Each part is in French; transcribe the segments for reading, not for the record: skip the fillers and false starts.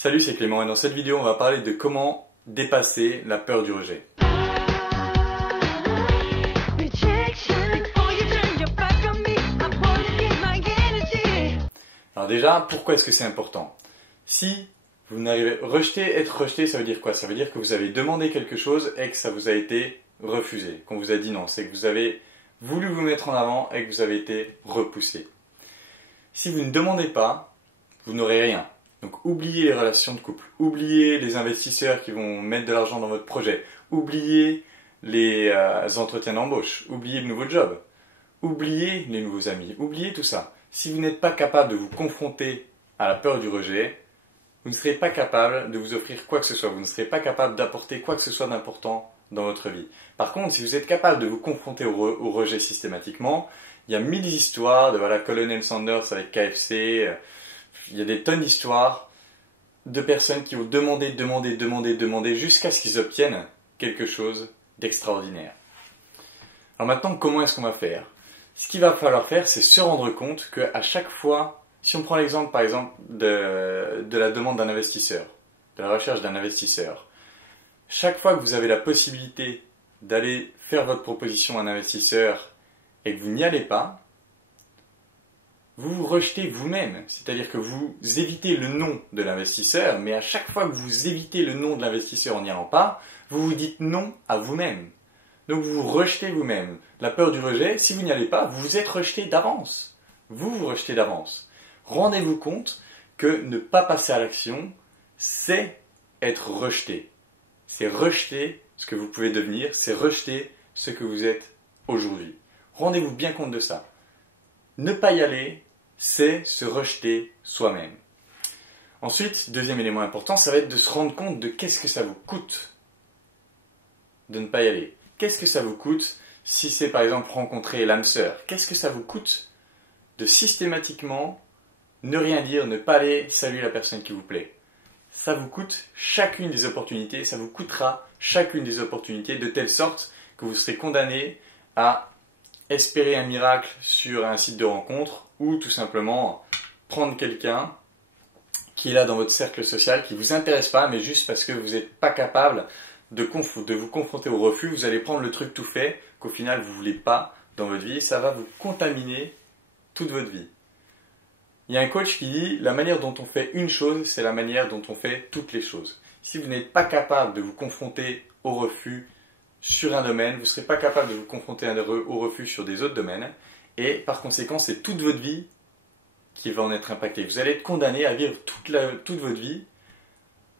Salut, c'est Clément et dans cette vidéo, on va parler de comment dépasser la peur du rejet. Alors déjà, pourquoi est-ce que c'est important? Si vous n'arrivez... être rejeté, ça veut dire quoi? Ça veut dire que vous avez demandé quelque chose et que ça vous a été refusé, qu'on vous a dit non. C'est que vous avez voulu vous mettre en avant et que vous avez été repoussé. Si vous ne demandez pas, vous n'aurez rien. Donc oubliez les relations de couple, oubliez les investisseurs qui vont mettre de l'argent dans votre projet, oubliez les entretiens d'embauche, oubliez le nouveau job, oubliez les nouveaux amis, oubliez tout ça. Si vous n'êtes pas capable de vous confronter à la peur du rejet, vous ne serez pas capable de vous offrir quoi que ce soit, vous ne serez pas capable d'apporter quoi que ce soit d'important dans votre vie. Par contre, si vous êtes capable de vous confronter au rejet systématiquement, il y a 1000 histoires de Colonel Sanders avec KFC. Il y a des tonnes d'histoires de personnes qui ont demandé jusqu'à ce qu'ils obtiennent quelque chose d'extraordinaire. Alors maintenant, comment est-ce qu'on va faire? Ce qu'il va falloir faire, c'est se rendre compte qu'à chaque fois, si on prend l'exemple par exemple de la demande d'un investisseur, de la recherche d'un investisseur, chaque fois que vous avez la possibilité d'aller faire votre proposition à un investisseur et que vous n'y allez pas, vous vous rejetez vous-même, c'est-à-dire que vous évitez le nom de l'investisseur, mais à chaque fois que vous évitez le nom de l'investisseur en n'y allant pas, vous vous dites non à vous-même. Donc vous vous rejetez vous-même. La peur du rejet, si vous n'y allez pas, vous vous êtes rejeté d'avance. Vous vous rejetez d'avance. Rendez-vous compte que ne pas passer à l'action, c'est être rejeté. C'est rejeter ce que vous pouvez devenir, c'est rejeter ce que vous êtes aujourd'hui. Rendez-vous bien compte de ça. Ne pas y aller, c'est se rejeter soi-même. Ensuite, deuxième élément important, ça va être de se rendre compte de qu'est-ce que ça vous coûte de ne pas y aller. Qu'est-ce que ça vous coûte si c'est par exemple rencontrer l'âme sœur? Qu'est-ce que ça vous coûte de systématiquement ne rien dire, ne pas aller saluer la personne qui vous plaît? Ça vous coûte chacune des opportunités, ça vous coûtera chacune des opportunités de telle sorte que vous serez condamné à espérer un miracle sur un site de rencontre ou tout simplement prendre quelqu'un qui est là dans votre cercle social, qui ne vous intéresse pas, mais juste parce que vous n'êtes pas capable de vous confronter au refus, vous allez prendre le truc tout fait qu'au final vous ne voulez pas dans votre vie et ça va vous contaminer toute votre vie. Il y a un coach qui dit la manière dont on fait une chose, c'est la manière dont on fait toutes les choses. Si vous n'êtes pas capable de vous confronter au refus sur un domaine, vous ne serez pas capable de vous confronter au refus sur des autres domaines et par conséquent c'est toute votre vie qui va en être impactée. Vous allez être condamné à vivre toute votre vie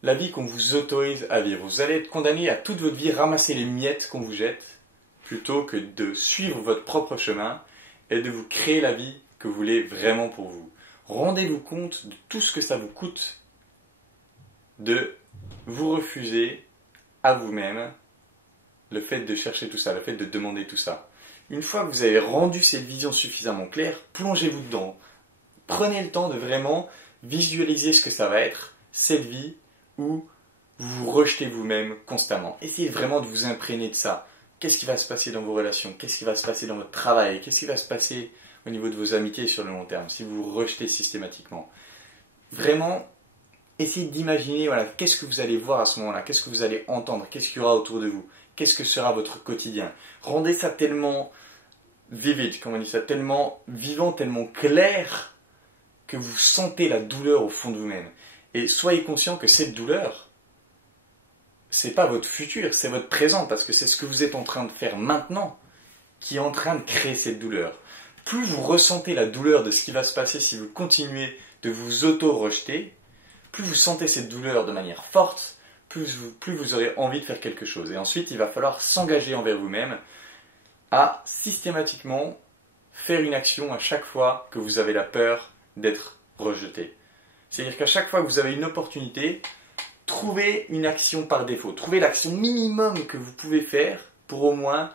la vie qu'on vous autorise à vivre. Vous allez être condamné à toute votre vie ramasser les miettes qu'on vous jette plutôt que de suivre votre propre chemin et de vous créer la vie que vous voulez vraiment pour vous. Rendez-vous compte de tout ce que ça vous coûte de vous refuser à vous-même le fait de chercher tout ça, le fait de demander tout ça. Une fois que vous avez rendu cette vision suffisamment claire, plongez-vous dedans. Prenez le temps de vraiment visualiser ce que ça va être, cette vie où vous vous rejetez vous-même constamment. Essayez vraiment de vous imprégner de ça. Qu'est-ce qui va se passer dans vos relations? Qu'est-ce qui va se passer dans votre travail? Qu'est-ce qui va se passer au niveau de vos amitiés sur le long terme si vous vous rejetez systématiquement? Vraiment, essayez d'imaginer qu'est-ce que vous allez voir à ce moment-là, qu'est-ce que vous allez entendre, qu'est-ce qu'il y aura autour de vous, qu'est-ce que sera votre quotidien. Rendez ça tellement vivid, comme on dit ça, tellement vivant, tellement clair que vous sentez la douleur au fond de vous-même. Et soyez conscient que cette douleur, c'est pas votre futur, c'est votre présent, parce que c'est ce que vous êtes en train de faire maintenant qui est en train de créer cette douleur. Plus vous ressentez la douleur de ce qui va se passer si vous continuez de vous auto-rejeter, plus vous sentez cette douleur de manière forte, plus vous aurez envie de faire quelque chose. Et ensuite, il va falloir s'engager envers vous-même à systématiquement faire une action à chaque fois que vous avez la peur d'être rejeté. C'est-à-dire qu'à chaque fois que vous avez une opportunité, trouvez une action par défaut. Trouvez l'action minimum que vous pouvez faire pour au moins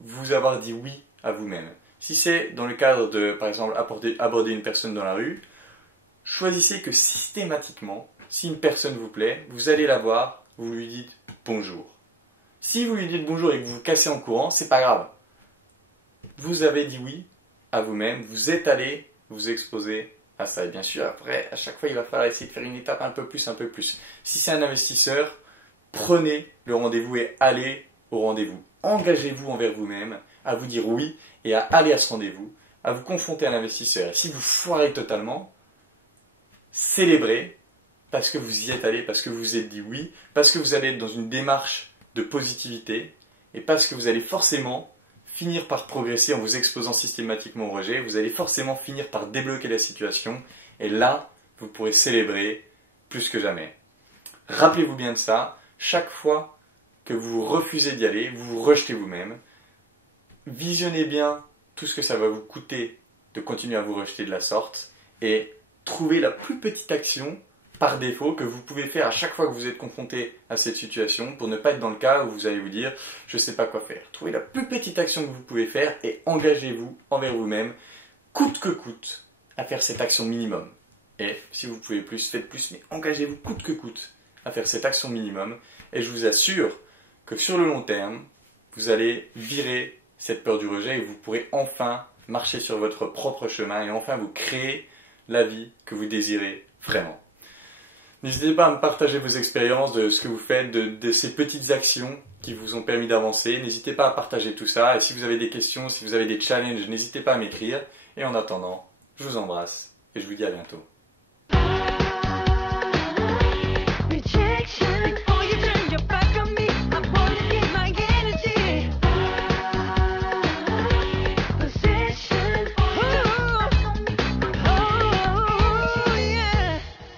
vous avoir dit oui à vous-même. Si c'est dans le cadre de, par exemple, aborder une personne dans la rue, choisissez que systématiquement, si une personne vous plaît, vous allez la voir, vous lui dites bonjour. Si vous lui dites bonjour et que vous vous cassez en courant, c'est pas grave. Vous avez dit oui à vous-même, vous êtes allé vous exposer à ça. Et bien sûr, après, à chaque fois, il va falloir essayer de faire une étape un peu plus. Si c'est un investisseur, prenez le rendez-vous et allez au rendez-vous. Engagez-vous envers vous-même à vous dire oui et à aller à ce rendez-vous, à vous confronter à l'investisseur. Et si vous foirez totalement, célébrez parce que vous y êtes allé, parce que vous vous êtes dit oui, parce que vous allez être dans une démarche de positivité et parce que vous allez forcément finir par progresser en vous exposant systématiquement au rejet. Vous allez forcément finir par débloquer la situation et là, vous pourrez célébrer plus que jamais. Rappelez-vous bien de ça. Chaque fois que vous refusez d'y aller, vous vous rejetez vous-même. Visionnez bien tout ce que ça va vous coûter de continuer à vous rejeter de la sorte et trouvez la plus petite action par défaut que vous pouvez faire à chaque fois que vous êtes confronté à cette situation pour ne pas être dans le cas où vous allez vous dire je ne sais pas quoi faire. Trouvez la plus petite action que vous pouvez faire et engagez-vous envers vous-même, coûte que coûte, à faire cette action minimum. Et si vous pouvez plus, faites plus, mais engagez-vous coûte que coûte à faire cette action minimum et je vous assure que sur le long terme, vous allez virer cette peur du rejet et vous pourrez enfin marcher sur votre propre chemin et enfin vous créer la vie que vous désirez vraiment. N'hésitez pas à me partager vos expériences de ce que vous faites, de ces petites actions qui vous ont permis d'avancer. N'hésitez pas à partager tout ça. Et si vous avez des questions, si vous avez des challenges, n'hésitez pas à m'écrire. Et en attendant, je vous embrasse et je vous dis à bientôt.